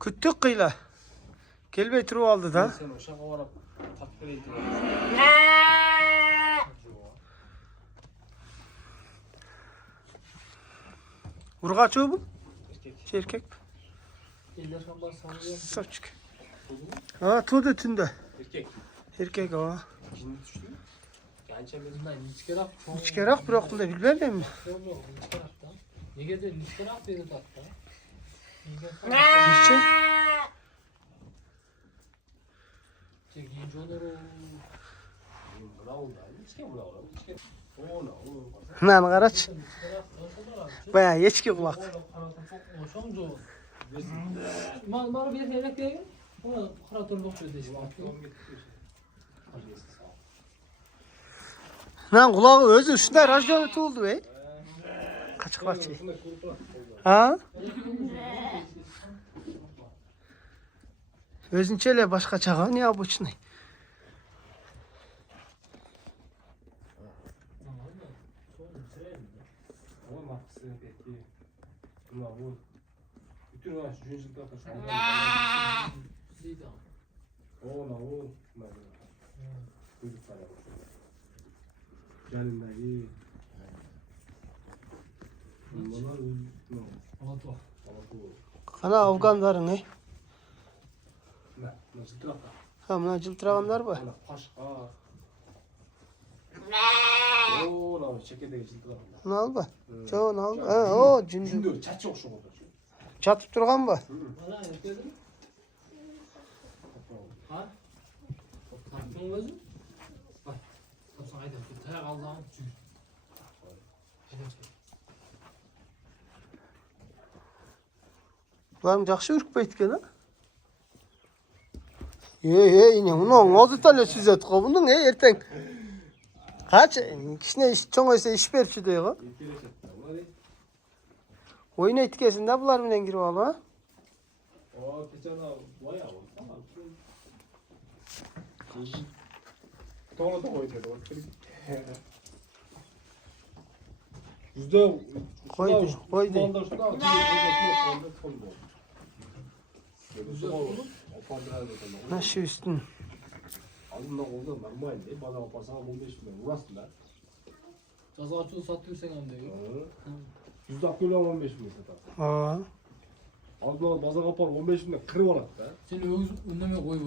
Küttük kıyla. Kelbey turu aldı da. Sen o şaka var. Takdir edildi. Urgaç o bu? Erkek. Erkek. Eller kan bas sanıyor. Saçık. Ha tuğdu tünde. Erkek. Erkek o. Şimdi düştü. Gençem bezimden liçkerak. İçkerak bıraktın da bilmem mi? Yok yok liçkerak da. Nege de liçkerak dedi hatta. Niçin? Çekince olur o. Bravo da. Liçke bravo. Liçke. O ne o. Lan Karaç. Bayağı yeçki kulak. Bana bir yemek değil. Ona karatörlük ödeşti. Lan kulağı özü üstünde radyonu tuğuldu be. Kaçık var şey. Ha? Özünçeyle başka çağa ne ya bu içine? Bütün o düşüncelik yapmışlar. O ne o. Çocuklar yapmışlar. Canımda iyi. Bunlar ne oldu? Kana Afganların ne? Ne? Nasıl trakta? Ha bunlar cıltıraganlar var. Ona paşka. Oo ne çekirdeği cıltıraganlar. Ne oldu? Çoğu ne oldu? Ha o cündü. Şimdi çat çok şok oldu. Çatıp durgan mı? Bana yapıyordun. Ha? Taktın özü? Bak. Kapsan aydan bir tayak Allah'ın çünkü. Ulan жақсы үрікпейді екен, а? Ей, мынау азытале сүзеді ғой, бұның, ертең. Қач, кішіне чоң өйсе іш беріп жүдей ғой. Ойнайды екенсің да бұлар менен кіріп алып, а? О, keçen vay abi. Tamam. Doğru da koydu. Yüzde Koydu, koydu. Ondan sonra Наşı üstün. Alımdan oldu normal değil. Bana yaparsan 15 milyon uğraşsın lan. Cazı açığı satıyorsan hem de yok. %60 milyon 15 milyon satar. Aa. Alımdan baza kapar 15 milyon kırı var hatta. Sen önleme koy.